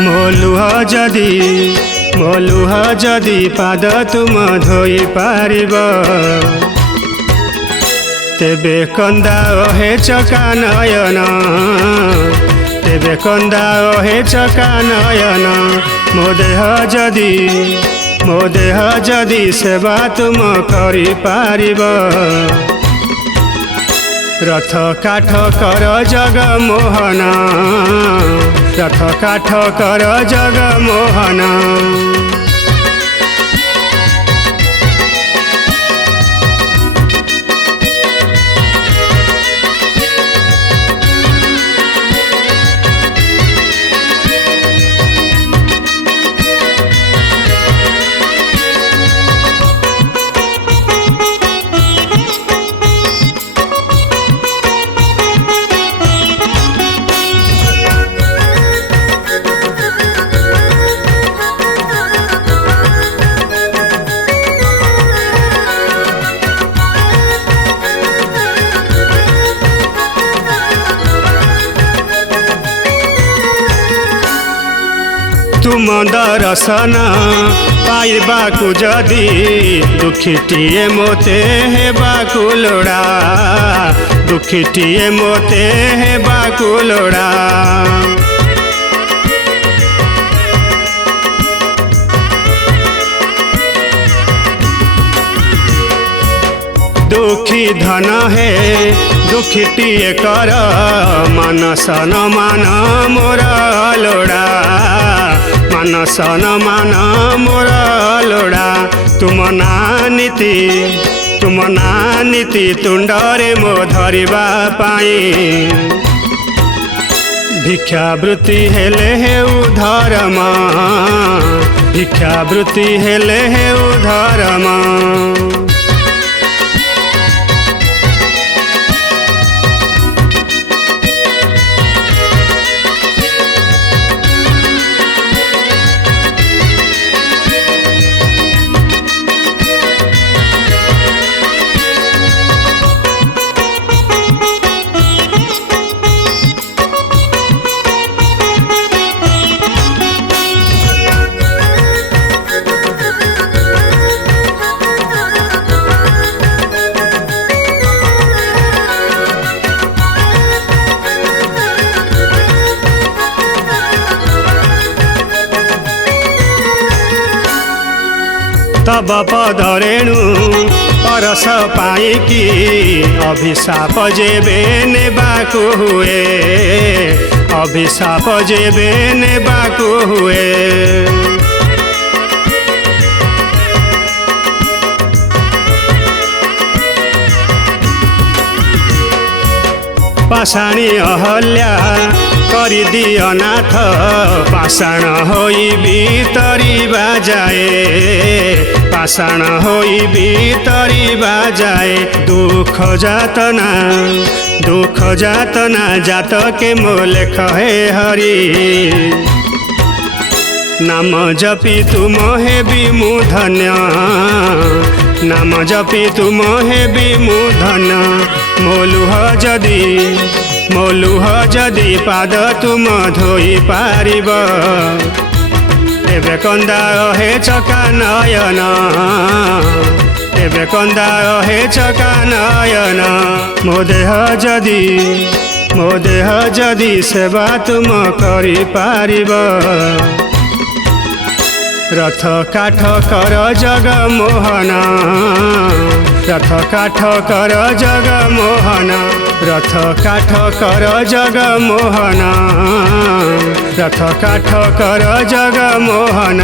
ମୋ ଲୁହ ଯଦି ପାଦ ତୁମ ଧୋଇ ପାରିବ, ତେବେ କନ୍ଦାଅ ହେ ଚକା ନୟନ, ତେବେ କନ୍ଦାଅ ହେ ଚକା ନୟନ। ମୋ ଦେହ ଯଦି ସେବା ତୁମ କରିପାରିବ, ରଥ କାଠ କର ଜଗମୋହନ, ରଥ କାଠ କର ଜଗମୋହନ। तुम दर्शन पाइबाकु जदि दुखीटिए मोते हेबाकु लोड़ा, दुखीटिए मोते हेबाकु लोड़ा। दुखी धन है दुखीटिए कर, मानस न मान मोर लोड़ा, मानस न मान मोर लोड़ा। तुम नानीति तुंडरे मो धरिबा पाई, भिक्षावृत्ति हेले हेउ धर्म, भिक्षावृत्ति हेले हेउ धर्म। तब पदरेणु परस पाइकी, अभिशाप जेबे नेबाकु हुए, अभिशाप जेबे नेबाकु हुए। पाषाणी अहल्या करिदियो नाथ, पाषाण होई भीतरिबा जाए, पाषाण होई भीतरिबा जाए। दुख जातना जातके मो लेख हे हरि, नाम जपी तुम हेबी मु धन्य, नाम जपी तुम हेबी मु धन्य। ମୋ ଲୁହ ଯଦି ପାଦ ତୁମ ଧୋଇ ପାରିବ, ତେବେ କନ୍ଦାଅ ହେ ଚକା ନୟନ, ତେବେ କନ୍ଦାଅ ହେ ଚକା ନୟନ। ମୋ ଦେହ ଯଦି ସେବା ତୁମ କରିପାରିବ, रथ काठ कर जगमोहन, रथ काठ कर जगमोहन, रथ काठ कर जगमोहन, रथ काठ कर जगमोहन।